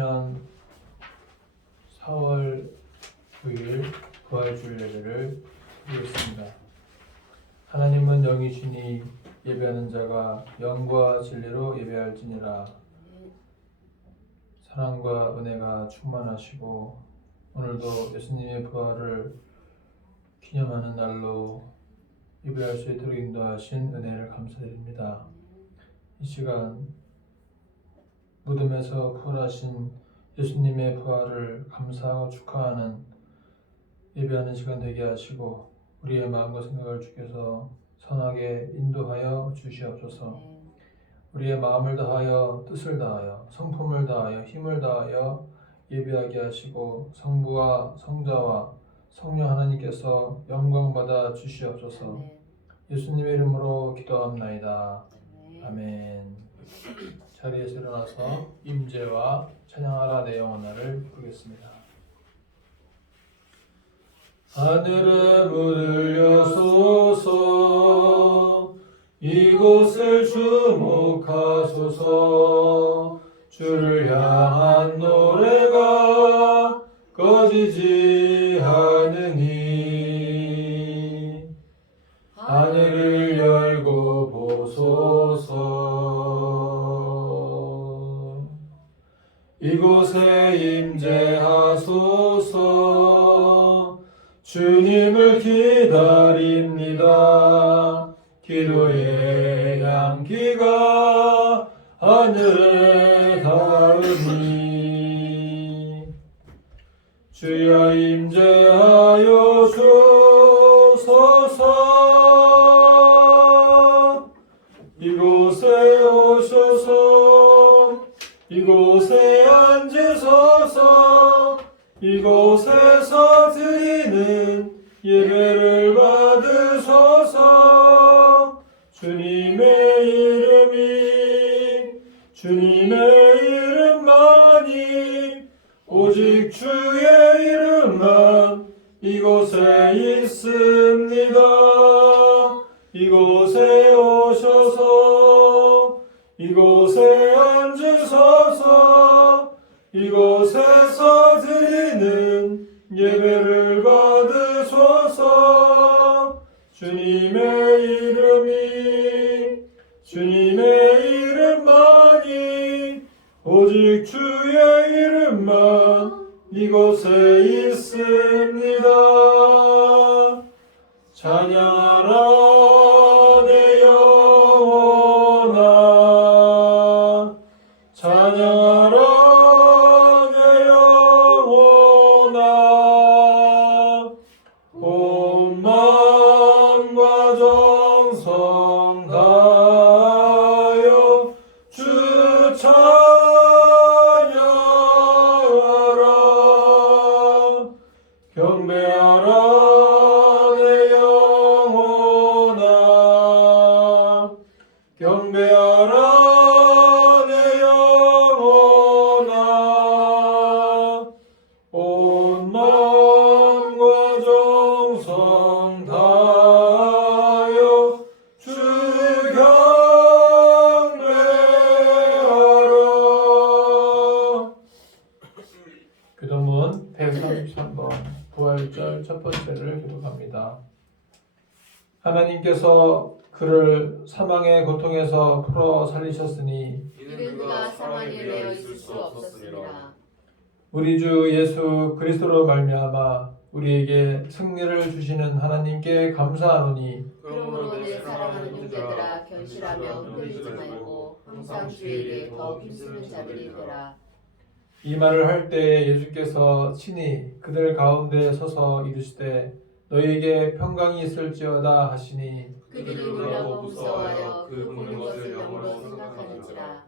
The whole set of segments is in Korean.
2023년 4월 9일 부활주일 예배를 드리겠습니다. 하나님은 영이시니 예배하는 자가 영과 진리로 예배할지니라. 사랑과 은혜가 충만하시고 오늘도 예수님의 부활을 기념하는 날로 예배할 수 있도록 인도하신 은혜를 감사드립니다. 이 시간 무덤에서 부활하신 예수님의 부활을 감사하고 축하하는 예배하는 시간 되게 하시고 우리의 마음과 생각을 주께서 선하게 인도하여 주시옵소서. 우리의 마음을 다하여 뜻을 다하여 성품을 다하여 힘을 다하여 예배하게 하시고 성부와 성자와 성령 하나님께서 영광받아 주시옵소서. 예수님의 이름으로 기도합나이다. 아멘. 자리에서 일어나서 임재와 찬양하라 내 영혼아를 부르겠습니다. 하늘에 문을 여소서 이곳을 주목하소서. 주를 향한 노래가 꺼지지 않으니 하늘을 열고 보소서. 이곳에 임재하소서. 주님을 기다립니다. 기도의 향기가 하늘에 닿으니 주여 임재하여 주소서. 이곳에 오셔서 이곳에 앉으소서. 이곳에서 드리는 예배를 받으소서. 주님의 이름만이 오직 주의 이름만 이곳에 있습니다. 이곳에 오셔서 이곳에 앉으소서. 이곳에서 드리는 예배를 받으소서. 주님의 이름만이 오직 주의 이름만 이곳에 있습니다. 찬양하라 내 영혼아. 찬양하라 내 영혼아. 온 마음과 정성 다하여 주 찬양하라. 경배하라 내 영혼아. 경배하라 내 영혼아. 온 마음과 정성 다하여 주 경배하라. 기도문 133번 부활절 첫 번째를 기록합니다. 하나님께서 그를 사망의 고통에서 풀어 살리셨으니 이는 그가 사망에 매여 있을 수 없었습니다. 우리 주 예수 그리스도로 말미암아 우리에게 승리를 주시는 하나님께 감사하노니 그러므로 내 사랑하는 형제들아 견실하며 흔들리지 말고 항상 주에게 더욱 힘쓰는 자들이 되라. 이 말을 할 때에 예수께서 친히 그들 가운데 서서 이르시되 너희에게 평강이 있을지어다 하시니 그들이 놀라고 무서워하여 그 보는 것을 영으로 생각하는지라.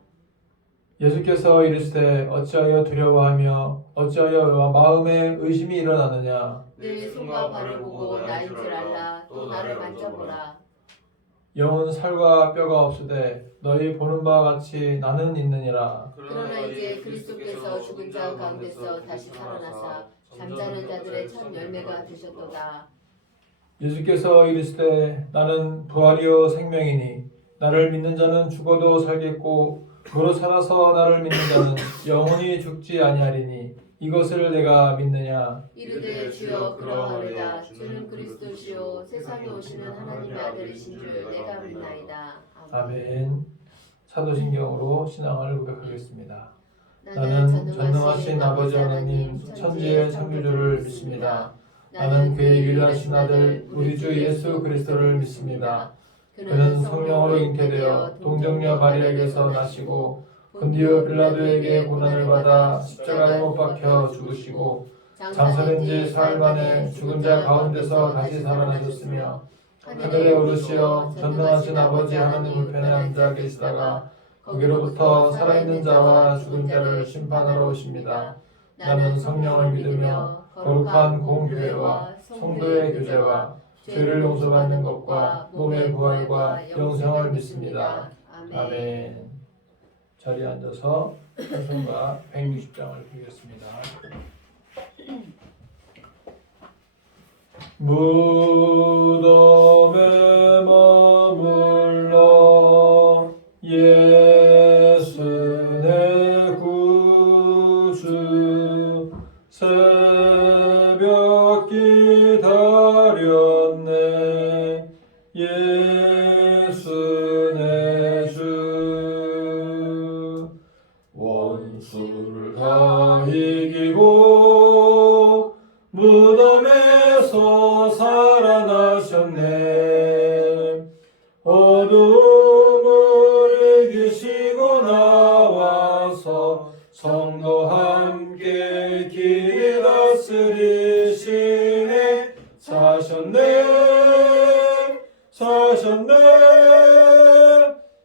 예수께서 이르시되 어찌하여 두려워하며 어찌하여 마음에 의심이 일어나느냐. 내 손과 발을 보고 나인 줄 알라. 또 나를 만져보라. 영은 살과 뼈가 없으되 너희 보는 바와 같이 나는 있느니라. 그러나 이제 그리스도께서 죽은 자 가운데서 다시 살아나사 잠자는 자들의 첫 열매가 되셨도다. 예수께서 이르시되 나는 부활이요 생명이니 나를 믿는 자는 죽어도 살겠고 무릇 살아서 나를 믿는 자는 영원히 죽지 아니하리니 이것을 내가 믿느냐. 이르되 주여 그러하리다. 주는 그리스도시요 세상에 오시는 하나님의 아들이신 줄 내가 믿나이다. 아멘. 사도신경으로 신앙을 고백하겠습니다. 나는 전능하신 아버지 하나님 천지의 창조주를 믿습니다. 나는 그의 유일하신 아들 우리 주 예수 그리스도를 믿습니다. 그는 성령으로 잉태되어 동정녀 마리아에게서 나시고 본디오 빌라도에게 고난을 받아 십자가에 못 박혀 죽으시고 장사된 지 사흘 만에 죽은 자 가운데서 다시 살아나셨으며 하늘에 오르시어 전능하신 아버지 하나님 우편에 앉아 계시다가 거기로부터 살아있는 자와 죽은 자를 심판하러 오십니다. 나는 성령을 믿으며 거룩한 공교회와 성도의 교제와 죄를 용서받는 것과 몸의 부활과 영생을 믿습니다. 아멘. 자리에 앉아서 찬송가 160장을 부르겠습니다. 무덤에 머물러 예수 내 구주 새벽 기다렸네 예수 내 주 원수를 다 이기고 무덤에서 살아나셨네 어둠을 이기시고 나와서 성도 함께 길 다스리시네 사셨네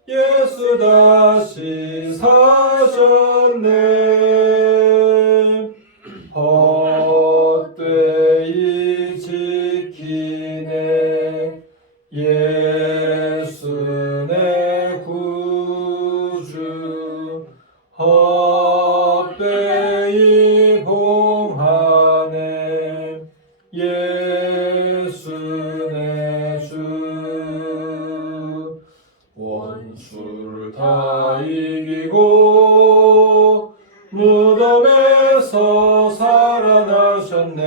예수 다시 사셨네 헛되이 지키네 예수 내 구주 헛되이 봉하네 예수 내 주 원수를 다 이기고 무덤에서 살아나셨네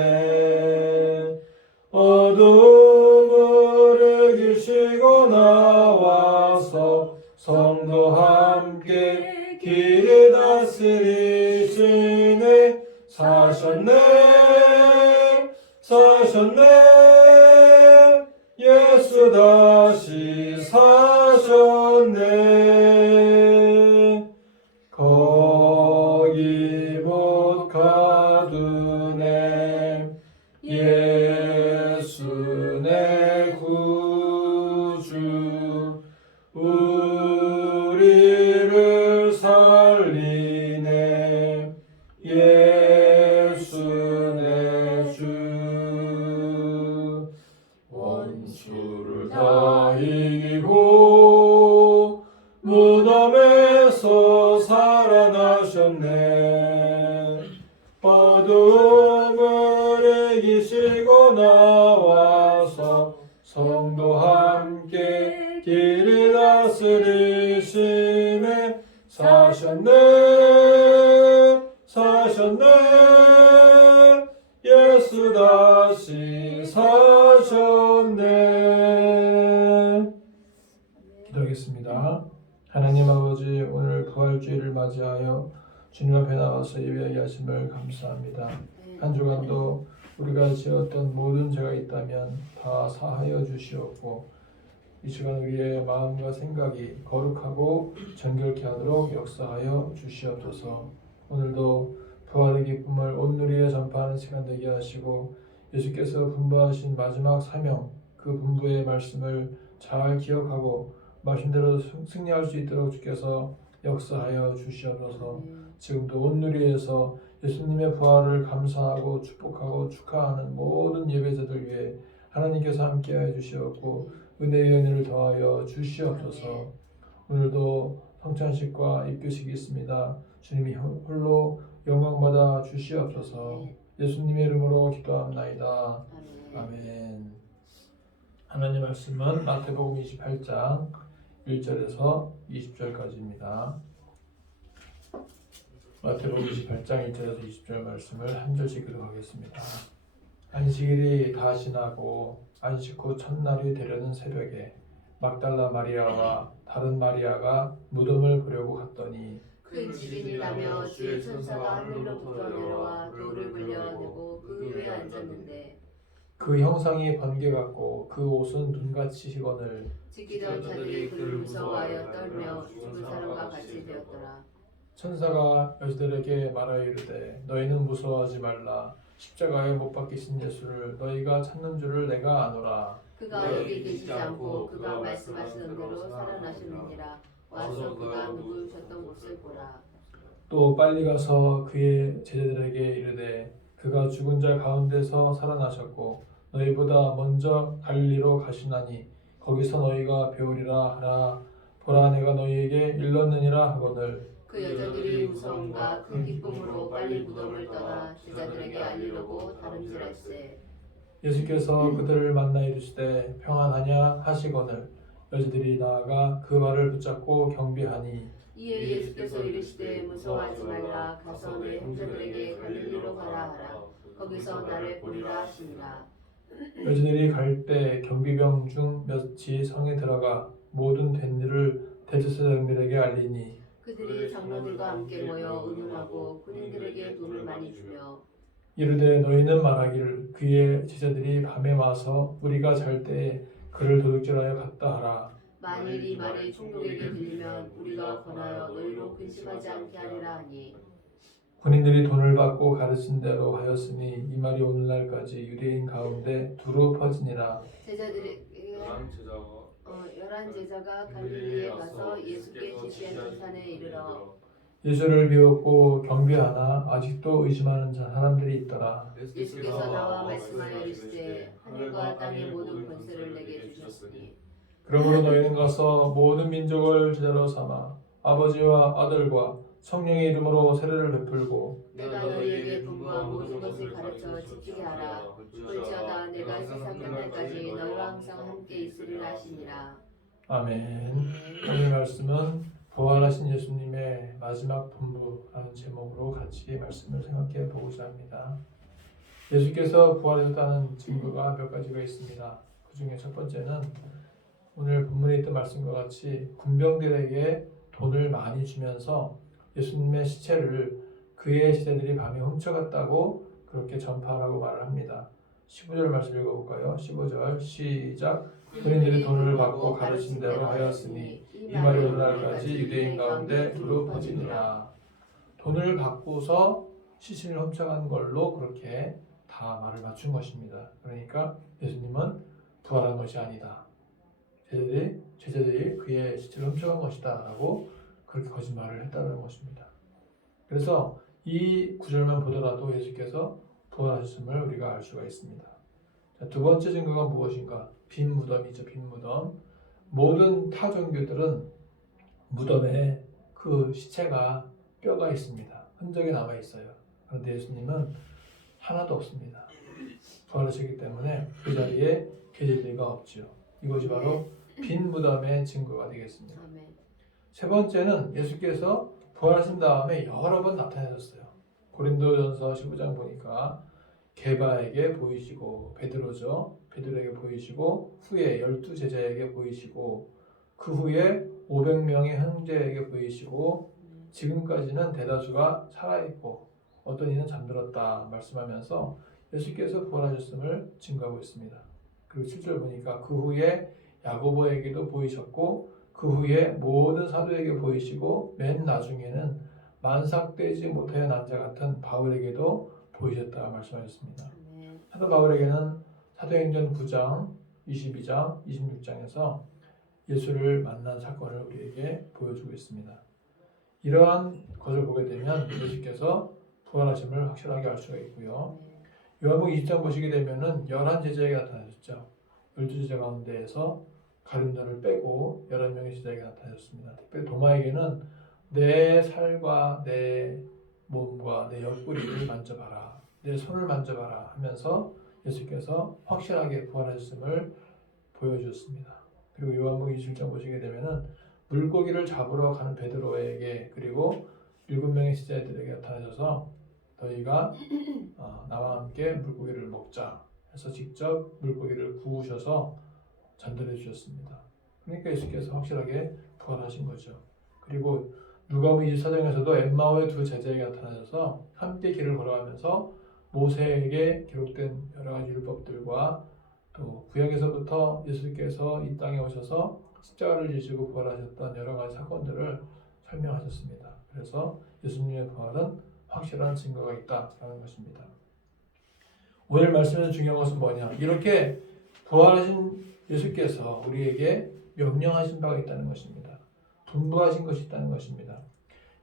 어둠을 이기시고 나와서 성도 함께 길을 다스리시네 사셨네 예수 다시 사셨네 거기 못 가두네 예수 내 구주 우리를 살리네 예수 내 주 원수를 다 이기고 무덤에서 살아나셨네 어둠을 이기시고 나와서 성도 함께 길을 다스리시네 사셨네 예수 다시 사셨네. 기도하겠습니다. 하나님 아버지 오늘 부활주의를 맞이하여 주님 앞에 나와서 예배하게 하심을 감사합니다. 한 주간도 우리가 지었던 모든 죄가 있다면 다 사하여 주시옵고 이 시간 우리의 마음과 생각이 거룩하고 정결케 하도록 역사하여 주시옵소서. 오늘도 부활의 기쁨을 온 누리에 전파하는 시간 되게 하시고 예수께서 분부하신 마지막 사명 그 분부의 말씀을 잘 기억하고 말씀대로 승리할 수 있도록 주께서 역사하여 주시옵소서. 지금도 온 누리에서 예수님의 부활을 감사하고 축복하고 축하하는 모든 예배자들 위해 하나님께서 함께하여 주시옵고 은혜의 은혜를 더하여 주시옵소서. 오늘도 성찬식과 입교식이 있습니다. 주님이 홀로 영광받아 주시옵소서. 예수님의 이름으로 기도합나이다. 아멘. 하나님 말씀은 마태복음 28장 1절에서 20절까지입니다. 마태복음 28장 1절에서 20절 말씀을 한 절씩 교독하겠습니다. 안식일이 다 지나고 안식 후 첫날이 되려는 새벽에 막달라 마리아와 다른 마리아가 무덤을 보려고 갔더니 큰 지진이 나며 주의 천사가 하늘로부터 내려와 돌을 불려내고 그 위에 앉았는데 그 형상이 번개 같고 그 옷은 눈같이 희건을 지키던 자들이 그를 무서워하여 떨며 죽은 사람과 같이 되었더라. 천사가 여자들에게 말하여 이르되 너희는 무서워하지 말라. 십자가에 못 박히신 예수를 너희가 찾는 줄을 내가 아노라. 그가 여기 계시지 않고 그가 말씀하시던 대로 살아나셨느니라. 와서 그가 누우셨던 곳을 보라. 또 빨리 가서 그의 제자들에게 이르되 그가 죽은 자 가운데서 살아나셨고 너희보다 먼저 갈릴리로 가시나니 거기서 너희가 배우리라 하라. 보라 내가 너희에게 일렀느니라 하거늘 그 여자들이 무서움과 큰 기쁨으로 빨리 무덤을 떠나 제자들에게 알리려고 다름질할세. 예수께서 그들을 만나 이르시되 평안하냐 하시거늘 여자들이 나아가 그 발을 붙잡고 경배하니 이에 예수께서 이르시되 무서워하지 말라. 가서 내 형제들에게 갈릴리로 가라 하라. 거기서 나를 보리라 하시니라. 여자들이 갈 때 경비병 중 몇이 성에 들어가 모든 된 일을 대제사장들에게 알리니 그들이 장로들과 함께 모여 의논하고 군인들에게 돈을 많이 주며 이르되 너희는 말하기를 그의 제자들이 밤에 와서 우리가 잘 때에 그를 도둑질하여 갔다 하라. 만일 이 말이 총독에게 들리면 우리가 권하여 너희로 근심하지 않게 하리라 하니 군인들이 돈을 받고 가르친 대로 하였으니 이 말이 오늘날까지 유대인 가운데 두루 퍼지니라. 제자들에게 11제자가 갈릴리에 가서 예수께 지시한 산에 이르러 예수를 비웃고 경배하나 아직도 의심하는 사람들이 있더라. 예수께서 나와 말씀하여 이르시되 하늘과 땅의 모든 권세를 내게 주셨으니 그러므로 너희는 가서 모든 민족을 제자로 삼아 아버지와 아들과 성령의 이름으로 세례를 베풀고 내가 너희에게 분부한 모든 것을 가르쳐 지키게 하라. 볼지어다 내가 세상 끝날까지 너희와 항상 함께 있으리라 하시니라. 아멘. 오늘 말씀은 부활하신 예수님의 마지막 분부라는 제목으로 같이 말씀을 생각해 보고자 합니다. 예수께서 부활하셨다는 증거가 몇 가지가 있습니다. 그 중에 첫 번째는 오늘 본문에 있던 말씀과 같이 군병들에게 돈을 많이 주면서 예수님의 시체를 그의 제자들이 밤에 훔쳐갔다고 그렇게 전파하라고 말을 합니다. 15절 말씀 읽어볼까요? 15절 시작. 군인들이 돈을 받고 가르친 대로 하였으니 이 말이 오늘날까지 유대인 가운데 두루 퍼지니라. 돈을 받고서 시신을 훔쳐간 걸로 그렇게 다 말을 맞춘 것입니다. 그러니까 예수님은 부활한 것이 아니다. 제자들이 그의 시체를 훔쳐간 것이다 라고 그렇게 거짓말을 했다는 것입니다. 그래서 이 구절만 보더라도 예수께서 부활하셨음을 우리가 알 수가 있습니다. 자, 두 번째 증거가 무엇인가? 빈 무덤이죠. 빈 무덤. 모든 타 종교들은 무덤에 그 시체가 뼈가 있습니다. 흔적이 남아 있어요. 그런데 예수님은 하나도 없습니다. 부활하셨기 때문에 그 자리에 계실 리가 없죠. 이것이 바로 빈 무덤의 증거가 되겠습니다. 아멘. 세 번째는 예수께서 부활하신 다음에 여러 번 나타나셨어요. 고린도전서 15장 보니까 게바에게 보이시고 베드로죠. 베드로에게 보이시고 후에 12제자에게 보이시고 그 후에 500명의 형제에게 보이시고 지금까지는 대다수가 살아있고 어떤 이는 잠들었다 말씀하면서 예수께서 부활하셨음을 증거하고 있습니다. 그리고 7절 보니까 그 후에 야고보에게도 보이셨고 그 후에 모든 사도에게 보이시고 맨 나중에는 만삭되지 못하여 난 자 같은 바울에게도 보이셨다 말씀하셨습니다. 사도 바울에게는 사도행전 9장, 22장, 26장에서 예수를 만난 사건을 우리에게 보여주고 있습니다. 이러한 것을 보게 되면 예수께서 부활하심을 확실하게 알 수가 있고요. 요한복음 20장 보시게 되면은 11제자에게 나타나셨죠. 12제자 가운데에서 가룟자를 빼고 11명의 제자에게 나타나셨습니다. 특별히 도마에게는 내 살과 내 몸과 내 옆구리를 만져봐라. 내 손을 만져봐라 하면서 예수께서 확실하게 부활하셨음을 보여주셨습니다. 그리고 요한복음 27장 보시게 되면은 물고기를 잡으러 가는 베드로에게 그리고 7명의 제자들에게 나타나셔서 너희가 나와 함께 물고기를 먹자 해서 직접 물고기를 구우셔서 전달해 주셨습니다. 그러니까 예수께서 확실하게 부활하신 거죠. 그리고 누가복음 24장에서도 엠마오의 두 제자에게 나타나셔서 함께 길을 걸어가면서 모세에게 기록된 여러 가지 율법들과 또 구약에서부터 예수께서 이 땅에 오셔서 십자가를 지시고 부활하셨던 여러 가지 사건들을 설명하셨습니다. 그래서 예수님의 부활은 확실한 증거가 있다라는 것입니다. 오늘 말씀에서 중요한 것은 뭐냐? 이렇게 부활하신 예수께서 우리에게 명령하신 바가 있다는 것입니다. 분부하신 것이 있다는 것입니다.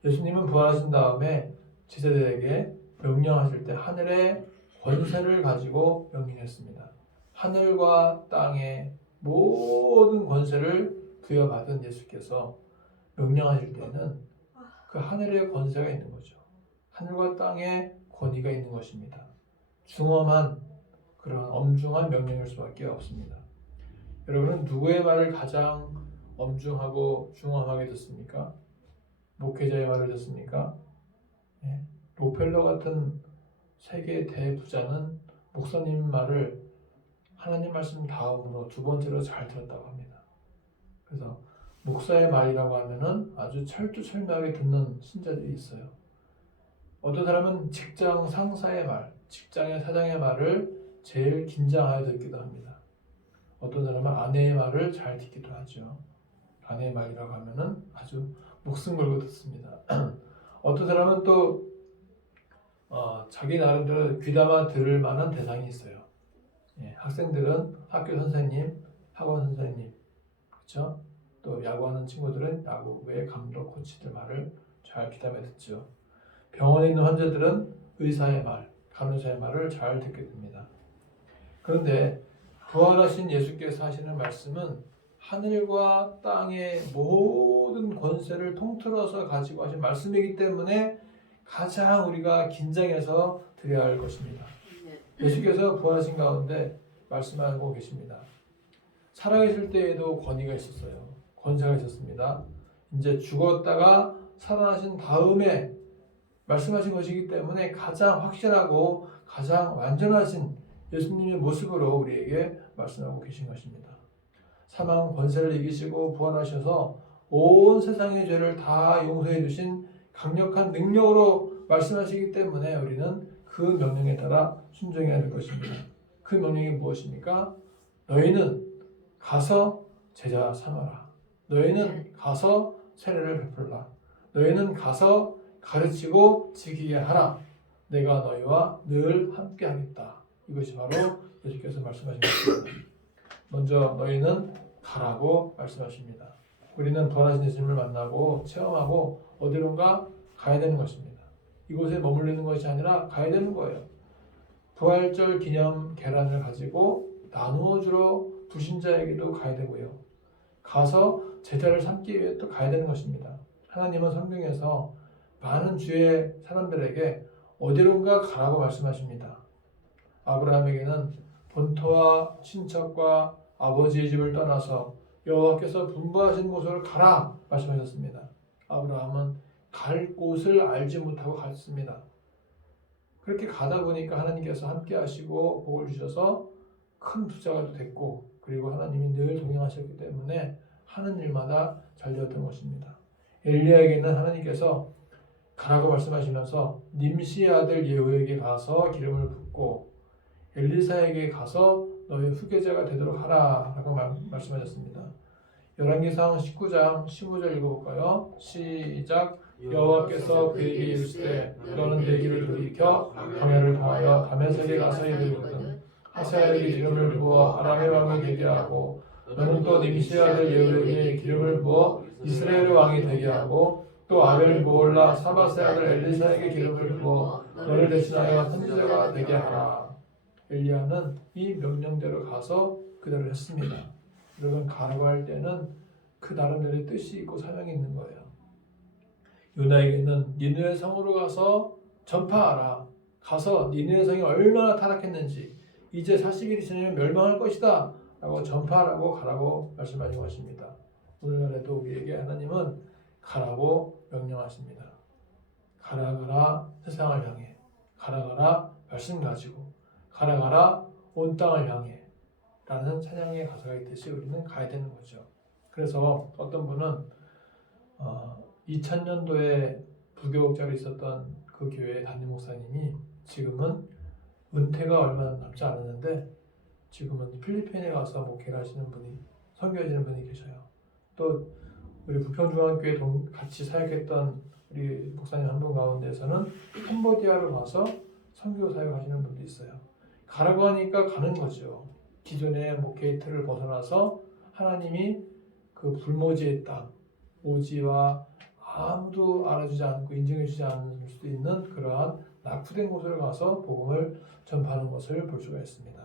예수님은 부활하신 다음에 제자들에게 명령하실 때 하늘의 권세를 가지고 명령했습니다. 하늘과 땅의 모든 권세를 부여받은 예수께서 명령하실 때는 그 하늘의 권세가 있는 거죠. 하늘과 땅의 권위가 있는 것입니다. 중엄한 그런 엄중한 명령일 수밖에 없습니다. 여러분은 누구의 말을 가장 엄중하고 중엄하게 듣습니까? 목회자의 말을 듣습니까? 록펠러 같은 세계 대부자는 목사님 말을 하나님 말씀 다음으로 두 번째로 잘 들었다고 합니다. 그래서 목사의 말이라고 하면은 아주 철두철미하게 듣는 신자들이 있어요. 어떤 사람은 직장 상사의 말, 직장의 사장의 말을 제일 긴장하여 듣기도 합니다. 어떤 사람은 아내의 말을 잘 듣기도 하죠. 아내의 말이라고 하면은 아주 목숨 걸고 듣습니다. 어떤 사람은 또 자기 나름대로 귀담아 들을 만한 대상이 있어요. 학생들은 학교 선생님, 학원 선생님, 그렇죠? 또 야구하는 친구들은 야구부의 감독, 코치들 말을 잘 귀담아 듣죠. 병원에 있는 환자들은 의사의 말, 간호사의 말을 잘 듣게 됩니다. 그런데 부활하신 예수께서 하시는 말씀은 하늘과 땅의 모든 권세를 통틀어서 가지고 하신 말씀이기 때문에 가장 우리가 긴장해서 드려야 할 것입니다. 예수께서 부활하신 가운데 말씀하고 계십니다. 살아계실 때에도 권위가 있었어요. 권세가 있었습니다. 이제 죽었다가 살아나신 다음에 말씀하신 것이기 때문에 가장 확실하고 가장 완전하신 예수님의 모습으로 우리에게 말씀하고 계신 것입니다. 사망 권세를 이기시고 부활하셔서 온 세상의 죄를 다 용서해 주신 강력한 능력으로 말씀하시기 때문에 우리는 그 명령에 따라 순종해야 될 것입니다. 그 명령이 무엇입니까? 너희는 가서 제자 삼아라. 너희는 가서 세례를 베풀라. 너희는 가서 가르치고 지키게 하라. 내가 너희와 늘 함께 하겠다. 이것이 바로 예수께서 말씀하신 것입니다. 먼저 너희는 가라고 말씀하십니다. 우리는 부활하신 예수님을 만나고 체험하고 어디론가 가야 되는 것입니다. 이곳에 머물르는 것이 아니라 가야 되는 거예요. 부활절 기념 계란을 가지고 나누어 주러 불신자에게도 가야 되고요. 가서 제자를 삼기 위해 또 가야 되는 것입니다. 하나님은 성경에서 많은 주의 사람들에게 어디론가 가라고 말씀하십니다. 아브라함에게는 본토와 친척과 아버지의 집을 떠나서 여호와께서 분부하신 곳으로 가라 말씀하셨습니다. 아브라함은 갈 곳을 알지 못하고 갔습니다. 그렇게 가다 보니까 하나님께서 함께 하시고 복을 주셔서 큰 부자가 됐고, 그리고 하나님이 늘 동행하셨기 때문에 하는 일마다 잘 되었던 것입니다. 엘리야에게는 하나님께서 가라고 말씀하시면서 님시의 아들 예후에게 가서 기름을 붓고 엘리사에게 가서 너희 후계자가 되도록 하라 라고 말씀하셨습니다. 열왕기상 19장 15절 읽어볼까요? 시작. 여호와께서 그에게 이르시되 너는 내 길을 돌이켜 광야를 통하여 다메섹에 가서 이르거든 하사엘에게 기름을 부어 아람의 왕이 되게 하고 너는 또 님시의 아들 예후에게 기름을 부어 이스라엘의 왕이 되게 하고 또 아벨 모올라 사밧의 아들 엘리사에게 기름을 부어 너를 대신하여 선지자가 되게 하라. 엘리야는 이 명령대로 가서 그대로 했습니다. 여러분, 가라고 할 때는 그 나름대로의 뜻이 있고 사명이 있는 거예요. 요나에게는 니느웨 성으로 가서 전파하라. 가서 니느웨 성이 얼마나 타락했는지 이제 40일이 지나면 멸망할 것이다 라고 전파하라고 가라고 말씀하신 것입니다. 오늘날에도 우리에게 하나님은 가라고 명령하십니다. 가라 가라 세상을 향해, 가라 가라 말씀 가지고, 가라 가라 온 땅을 향해 라는 찬양의 가사가 있듯이 우리는 가야 되는 거죠. 그래서 어떤 분은 2000년도에 부교육자로 있었던 그 교회의 담임 목사님이 지금은 은퇴가 얼마 남지 않았는데 지금은 필리핀에 가서 목회를 하시는 분이, 선교하시는 분이 계셔요. 또 우리 부평중앙교회 같이 사역했던 우리 목사님 한 분 가운데서는 캄보디아로 가서 선교 사역하시는 분도 있어요. 가라고 하니까 가는 거죠. 기존의 목회의 틀을 벗어나서 하나님이 그 불모지의 땅, 오지와 아무도 알아주지 않고 인정해주지 않을 수도 있는 그러한 낙후된 곳을 가서 복음을 전파하는 것을 볼 수가 있습니다.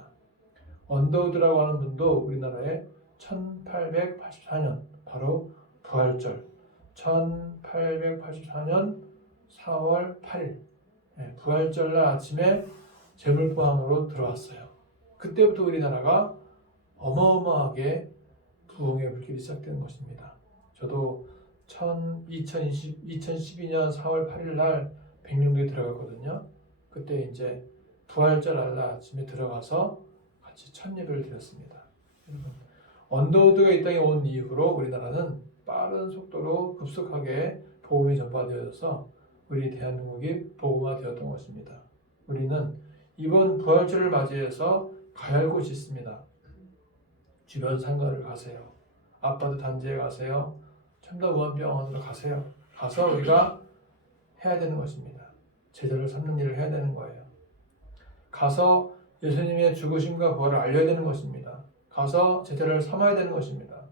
언더우드라고 하는 분도 우리나라에 1884년 바로 부활절 1884년 4월 8일 부활절날 아침에 재물포항으로 들어왔어요. 그때부터 우리나라가 어마어마하게 부흥의 불길이 시작된 것입니다. 저도 2012년 4월 8일 날 백령도에 들어갔거든요. 그때 이제 부활절 날 아침에 들어가서 같이 첫 예배를 드렸습니다. 언더우드가 이 땅에 온 이후로 우리나라는 빠른 속도로 급속하게 복음이 전파되어서 우리 대한민국이 복음화되었던 것입니다. 우리는 이번 부활절을 맞이해서 가야 할 곳이 있습니다. 주변 상가를 가세요. 아파트 단지에 가세요. 첨다의원병원으로 가세요. 가서 우리가 해야 되는 것입니다. 제자를 삼는 일을 해야 되는 거예요. 가서 예수님의 죽으심과 부활을 알려야 되는 것입니다. 가서 제자를 삼아야 되는 것입니다.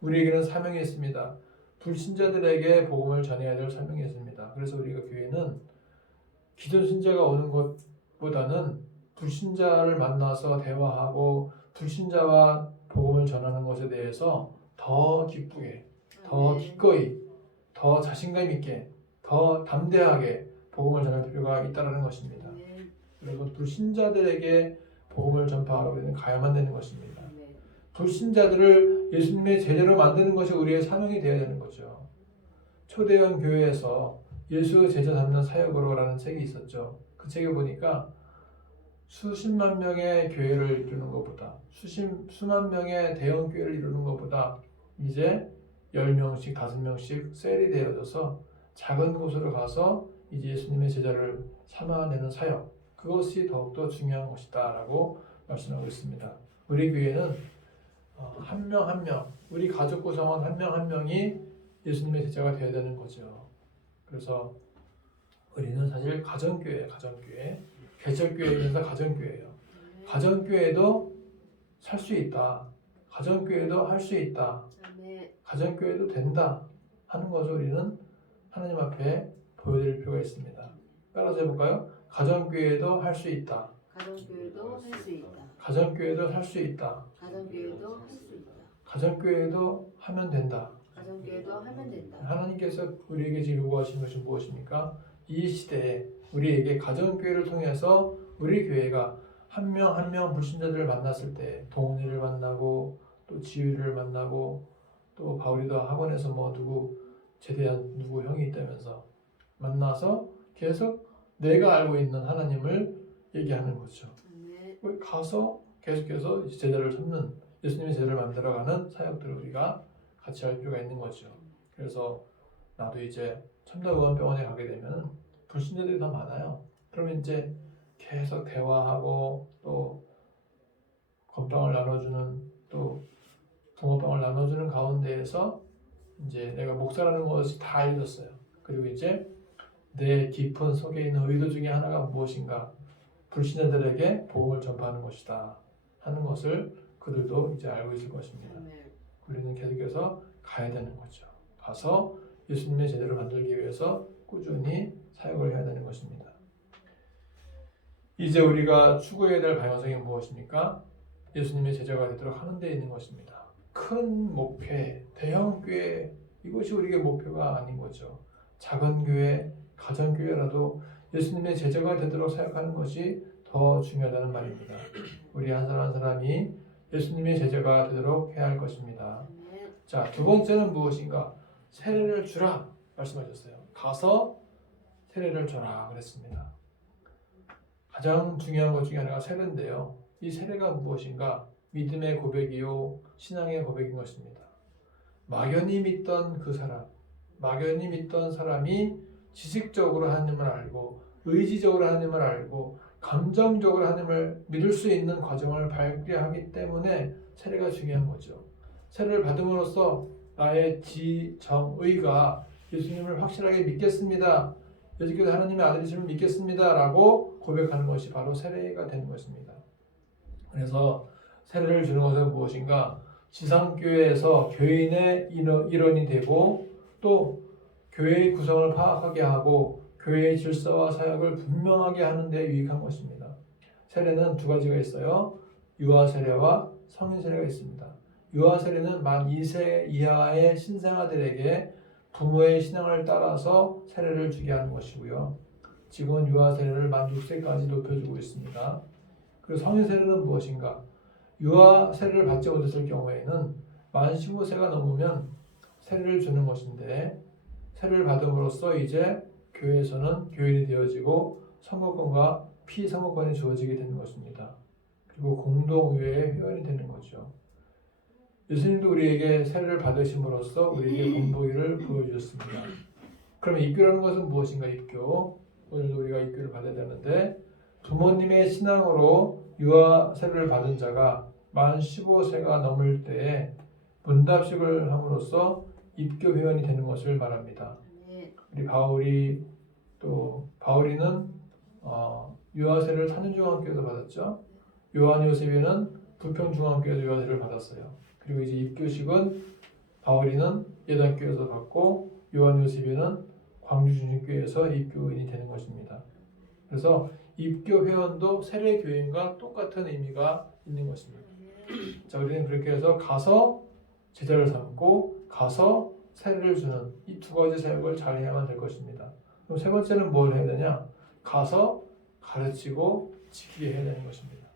우리에게는 사명이 있습니다. 불신자들에게 복음을 전해야 될 사명이 있습니다. 그래서 우리가 교회는 기존 신자가 오는 것보다는 불신자를 만나서 대화하고 불신자와 복음을 전하는 것에 대해서 더 기쁘게, 더 기꺼이, 더 자신감 있게, 더 담대하게 복음을 전할 필요가 있다는 것입니다. 그리고 불신자들에게 복음을 전파하러 우리는 가야만 되는 것입니다. 불신자들을 예수님의 제자로 만드는 것이 우리의 사명이 되어야 되는 거죠. 초대형 교회에서 예수 제자 삼는 사역으로라는 책이 있었죠. 그 책에 보니까 수십만 명의 교회를 이루는 것보다 수만 명의 대형 교회를 이루는 것보다 이제 10명씩 5명씩 셀이 되어져서 작은 곳으로 가서 이제 예수님의 제자를 삼아내는 사역, 그것이 더욱더 중요한 것이다 라고 말씀하고 있습니다. 우리 교회는 한 명 한 명, 우리 가족 구성원 한 명 한 명이 예수님의 제자가 되어야 되는 거죠. 그래서 우리는 사실 가정교회예요. 가정교회. 개척교회에서 가정교회예요. 가정교회도 살 수 있다. 가정교회도 할 수 있다. 가정교회도 된다 하는 것을 우리는 하나님 앞에 보여드릴 필요가 있습니다. 따라서 해볼까요? 가정교회도 할 수 있다. 가정교회도 할 수 있다. 가정교회도 할 수 있다. 가정교회도 할 수 있다. 가정교회도 하면 된다. 가정교회도 하면 된다. 하나님께서 우리에게 지금 요구하시는 것이 무엇입니까? 이 시대에 우리에게 가정교회를 통해서 우리 교회가 한 명 한 명 불신자들을 만났을 때 동훈이를 만나고 또 지유를 만나고 또 바울이도 학원에서 뭐 누구 제대한 누구 형이 있다면서 만나서 계속 내가 알고 있는 하나님을 얘기하는 거죠. 가서 계속해서 제자를 삼는 예수님의 제자를 만들어가는 사역들을 우리가 같이 할 필요가 있는 거죠. 그래서 나도 이제 첨다의원병원에 가게 되면 불신자들이 더 많아요. 그러면 이제 계속 대화하고 또 건빵을 나눠주는 또 붕어빵을 나눠주는 가운데에서 이제 내가 목사라는 것이 다 알려졌어요. 그리고 이제 내 깊은 속에 있는 의도 중에 하나가 무엇인가? 불신자들에게 복음을 전파하는 것이다 하는 것을 그들도 이제 알고 있을 것입니다. 우리는 계속해서 가야 되는 거죠. 가서 예수님의 제자를 만들기 위해서 꾸준히 사역을 해야 되는 것입니다. 이제 우리가 추구해야 될 방향성이 무엇입니까? 예수님의 제자가 되도록 하는 데 있는 것입니다. 큰 목회, 대형 교회, 이것이 우리의 목표가 아닌 거죠. 작은 교회, 가정교회라도 예수님의 제자가 되도록 사역하는 것이 더 중요하다는 말입니다. 우리 한 사람 한 사람이 예수님의 제자가 되도록 해야 할 것입니다. 자, 두 번째는 무엇인가? 세례를 주라 말씀하셨어요. 가서 세례를 줘라 그랬습니다. 가장 중요한 것 중에 하나가 세례인데요. 이 세례가 무엇인가? 믿음의 고백이요 신앙의 고백인 것입니다. 막연히 믿던 그 사람, 막연히 믿던 사람이 지식적으로 하나님을 알고 의지적으로 하나님을 알고 감정적으로 하나님을 믿을 수 있는 과정을 밟게 하기 때문에 세례가 중요한 거죠. 세례를 받음으로써 나의 지정의가 예수님을 확실하게 믿겠습니다. 예수께서 하나님의 아들이심을 믿겠습니다. 라고 고백하는 것이 바로 세례가 되는 것입니다. 그래서 세례를 주는 것은 무엇인가? 지상교회에서 교인의 일원이 되고 또 교회의 구성을 파악하게 하고 교회의 질서와 사역을 분명하게 하는 데 유익한 것입니다. 세례는 두 가지가 있어요. 유아 세례와 성인 세례가 있습니다. 유아 세례는 만 2세 이하의 신생아들에게 부모의 신앙을 따라서 세례를 주게 하는 것이고요. 지금은 유아 세례를 만 6세까지 높여주고 있습니다. 그리고 성인 세례는 무엇인가? 유아 세례를 받지 못했을 경우에는 만 15세가 넘으면 세례를 주는 것인데 세례를 받음으로써 이제 교회에서는 교인이 되어지고 선거권과 피선거권이 주어지게 되는 것입니다. 그리고 공동의회의 회원이 되는 거죠. 예수님도 우리에게 세례를 받으심으로써 우리에게 공동의를 보여주셨습니다. 그러면 입교라는 것은 무엇인가? 입교. 오늘도 우리가 입교를 받아야 되는데 부모님의 신앙으로 유아 세례를 받은 자가 만 15세가 넘을 때에 문답식을 함으로써 입교 회원이 되는 것을 말합니다. 우리 바울이는 유아 세례를 탄현중학교에서 받았죠. 요한 요셉이는 부평중학교에서 유아 세례를 받았어요. 그리고 이제 입교식은 바울이는 예단교에서 받고 요한 요셉이는 광주중심교회에서 입교인이 되는 것입니다. 그래서 입교 회원도 세례 교인과 똑같은 의미가 있는 것입니다. 자, 우리는 그렇게 해서 가서 제자를 삼고 가서 세례를 주는 이 두 가지 사역을 잘 해야만 될 것입니다. 그럼 세 번째는 뭘 해야 되냐? 가서 가르치고 지키게 해야 되는 것입니다.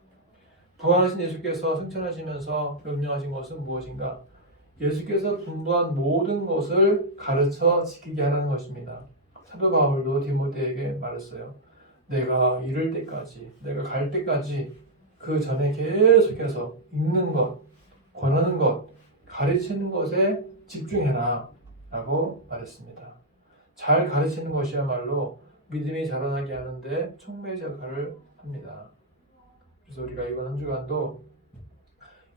부활하신 예수께서 승천하시면서 명령하신 것은 무엇인가? 예수께서 분부한 모든 것을 가르쳐 지키게 하라는 것입니다. 사도 바울도 디모데에게 말했어요. 내가 이를 때까지, 내가 갈 때까지 그 전에 계속해서 읽는 것, 권하는 것, 가르치는 것에 집중해라 라고 말했습니다. 잘 가르치는 것이야말로 믿음이 자라나게 하는데 촉매의 역할을 합니다. 그래서 우리가 이번 한 주간도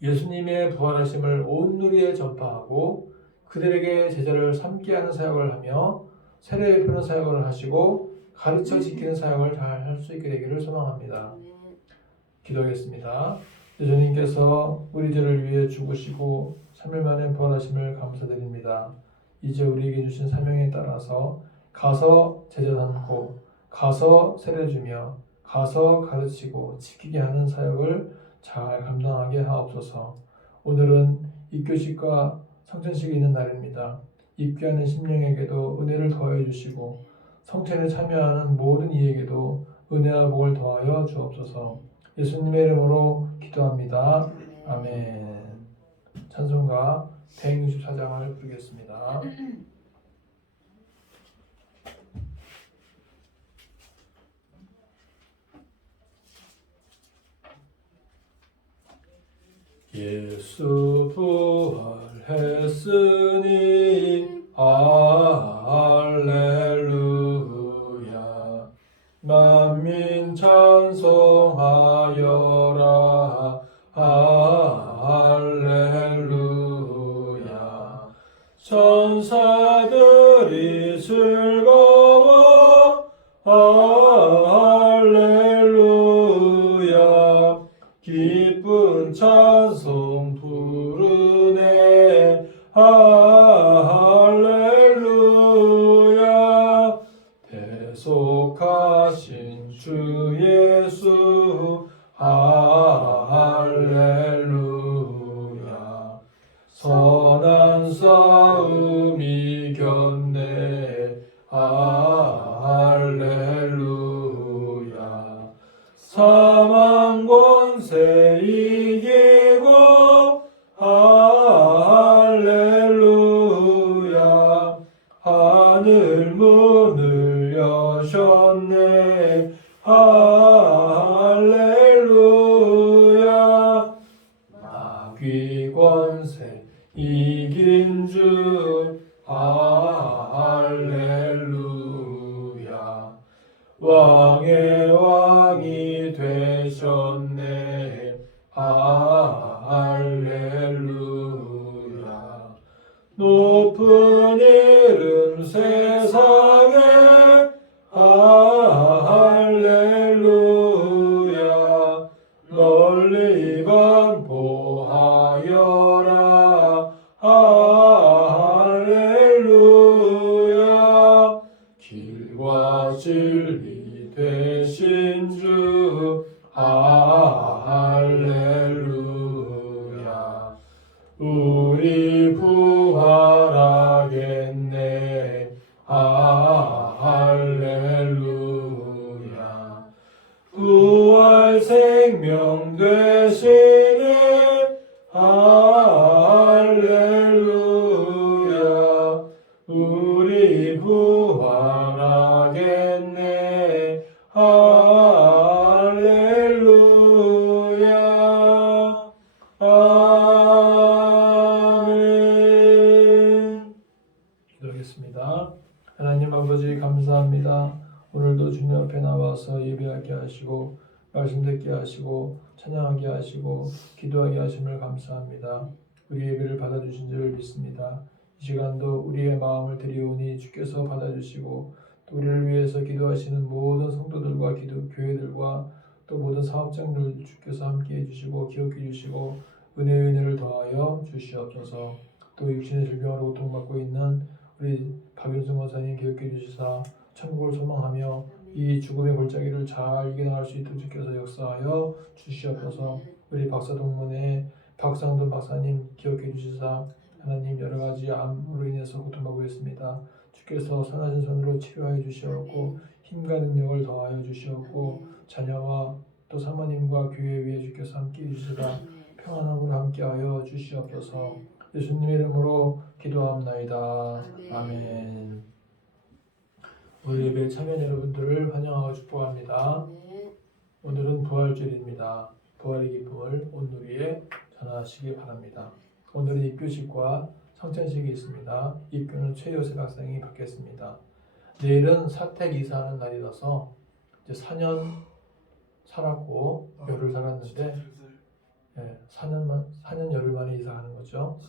예수님의 부활하심을 온 누리에 전파하고 그들에게 제자를 삼게 하는 사역을 하며 세례 베푸는 사역을 하시고 가르쳐 지키는 사역을 잘 할 수 있게 되기를 소망합니다. 기도하겠습니다. 예수님께서 우리 죄를 위해 죽으시고 3일 만에 부활하심을 감사드립니다. 이제 우리에게 주신 사명에 따라서 가서 제자 삼고 가서 세례 주며 가서 가르치고 지키게 하는 사역을 잘 감당하게 하옵소서. 오늘은 입교식과 성천식이 있는 날입니다. 입교하는 심령에게도 은혜를 더해 주시고 성찬에 참여하는 모든 이에게도 은혜와 복을 더하여 주옵소서. 예수님의 이름으로 기도합니다. 아멘. 찬송가 164장을 부르겠습니다. 예수 부활했으니 할렐루야. 만민 찬송하여라. 할렐루야. 천사들이 즐거워 할렐루야. 기쁜 찬송 부르네 할렐루야. 대속하신 주 예수 할렐루야. 선한 싸움 이겼네 할렐루야. 사망 권세 이기고 할렐루야. 하늘 문을 여셔 할렐루야. 마귀 권세 이긴 주 할렐루야. 왕의 왕이 되셨네 할렐루야. 높은 이름 세상에 할렐루야. 널리 반포하여라 할렐루야. 길과 진리 되신 주 할렐루야. 우리 부활하겠네 할렐루야. 부활 생명 되시네 할렐루야. 우리 부활하겠네 할렐루야. 아멘. 기도하겠습니다. 하나님 아버지 감사합니다. 오늘도 주님 앞에 나와서 예배하게 하시고 말씀 듣게 하시고 찬양하게 하시고 기도하게 하심을 감사합니다. 우리 예배를 받아주신 줄을 믿습니다. 이 시간도 우리의 마음을 드리오니 주께서 받아주시고 또 우리를 위해서 기도하시는 모든 성도들과 교회들과 또 모든 사업장들 주께서 함께해 주시고 기억해 주시고 은혜를 더하여 주시옵소서. 또 육신의 질병으로 고통받고 있는 우리 박윤승 원사님 기억해 주시사 천국을 소망하며 이 죽음의 골짜기를 잘 이겨나갈 수 있도록 주께서 역사하여 주시옵소서. 우리 박사동문의 박상돈 박사님 기억해 주시사 하나님 여러 가지 암으로 인해서 고통받고 있습니다. 주께서 선하신 손으로 치료하여 주시옵고 힘과 능력을 더하여 주시옵고 자녀와 또 사모님과 교회 위에 주께서 함께해 주시라 평안함으로 함께하여 주시옵소서. 예수님의 이름으로 기도합나이다. 아멘. 오늘 예배에 참여한 여러분들을 환영하고 축복합니다. 오늘은 부활절입니다. 부활의 기쁨을 온누리에 전하시기 바랍니다. 오늘은 입교식과 성찬식이 있습니다. 입교는 최요셉 학생이 받겠습니다. 내일은 사택 이사하는 날이라서 이제 4년 살았고 열흘 살았는데 4년 열흘 만에 이사하는 거죠.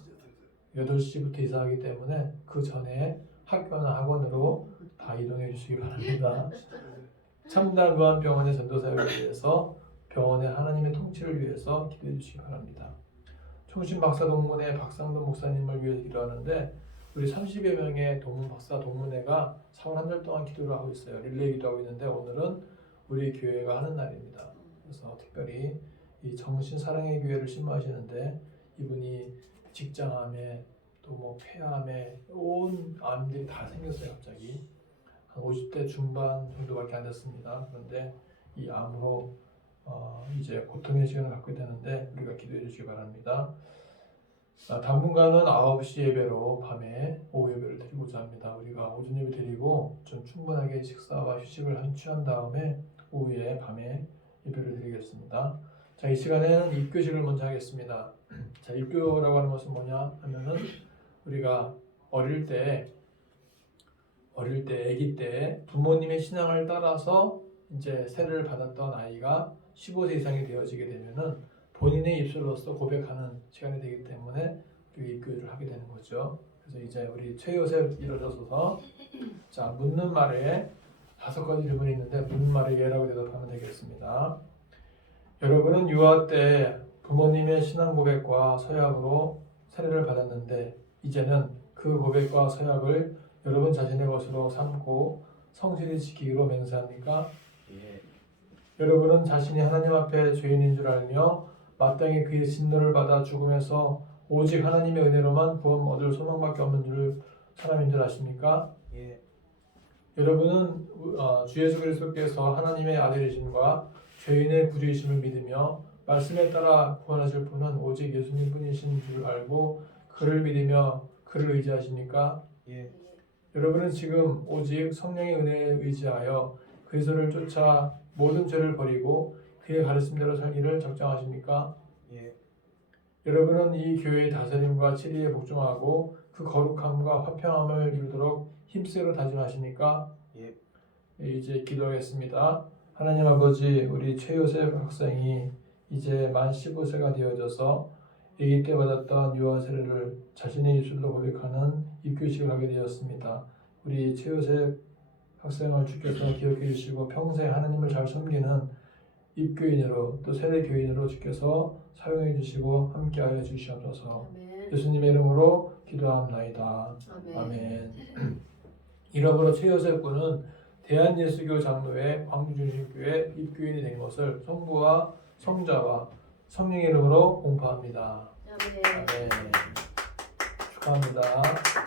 8시부터 이사하기 때문에 그 전에 학교나 학원으로 다 이동해 주시기 바랍니다. 첨단 무한병원의 전도사역을 위해서 병원의 하나님의 통치를 위해서 기도해 주시기 바랍니다. 총신 박사 동문회 박상돈 목사님을 위해서 기도하는데 우리 30여 명의 박사 동문회가 4월 한 달 동안 기도를 하고 있어요. 릴레이 기도하고 있는데 오늘은 우리 교회가 하는 날입니다. 그래서 특별히 이 정신 사랑의 교회를 신모하시는데 이분이 직장암에 또 뭐 폐암에 온 암들이 다 생겼어요. 갑자기 한 50대 중반 정도밖에 안 됐습니다. 그런데 이 암으로 이제 고통의 시간을 갖게 되는데 우리가 기도해 주시기 바랍니다. 당분간은 9시 예배로 밤에 오후 예배를 드리고자 합니다. 우리가 오전 예배 드리고 좀 충분하게 식사와 휴식을 취한 다음에 오후에 밤에 예배를 드리겠습니다. 자, 이 시간에는 입교식을 먼저 하겠습니다. 자, 입교라고 하는 것은 뭐냐 하면은 우리가 어릴 때 아기 때 부모님의 신앙을 따라서 이제 세례를 받았던 아이가 15세 이상이 되어지게 되면은 본인의 입술로서 고백하는 시간이 되기 때문에 우리가 입교를 하게 되는 거죠. 그래서 이제 우리 최요셉 일어서서 자, 묻는 말에 5가지 질문이 있는데 묻는 말에 예라고 대답하면 되겠습니다. 여러분은 유아 때 부모님의 신앙 고백과 서약으로 세례를 받았는데 이제는 그 고백과 서약을 여러분 자신의 것으로 삼고 성실히 지키기로 맹세합니까? 예. 여러분은 자신이 하나님 앞에 죄인인 줄 알며 마땅히 그의 진노를 받아 죽음에서 오직 하나님의 은혜로만 구원 얻을 소망밖에 없는 사람인 줄 아십니까? 예. 여러분은 주 예수 그리스도께서 하나님의 아들이심과 죄인의 구주이심을 믿으며 말씀에 따라 구원하실 분은 오직 예수님 뿐이신 줄 알고 그를 믿으며 그를 의지하십니까? 예. 여러분은 지금 오직 성령의 은혜에 의지하여 그리스도를 쫓아 모든 죄를 버리고 그의 가르침대로 살기를 적정하십니까? 예. 여러분은 이 교회의 다스림과 치리에 복종하고 그 거룩함과 화평함을 이루도록 힘쓰러 다짐하십니까? 예. 이제 기도하겠습니다. 하나님 아버지, 우리 최요셉 학생이 이제 만 15세가 되어져서 아기 때 받았던 유아 세례를 자신의 입술로 고백하는 입교식을 하게 되었습니다. 우리 최요셉 학생을 주께서 기억해 주시고 평생 하나님을 잘 섬기는 입교인으로 또 세례교인으로 주께서 사용해 주시고 함께하여 주시옵소서. 아멘. 예수님의 이름으로 기도합나이다. 아멘. 아멘. 이러므로 최요셉 군은 대한예수교 장로회 광주중심교회 입교인이 된 것을 성부와 성자와 성령의 이름으로 공포합니다. 아멘. 아멘. 축하합니다.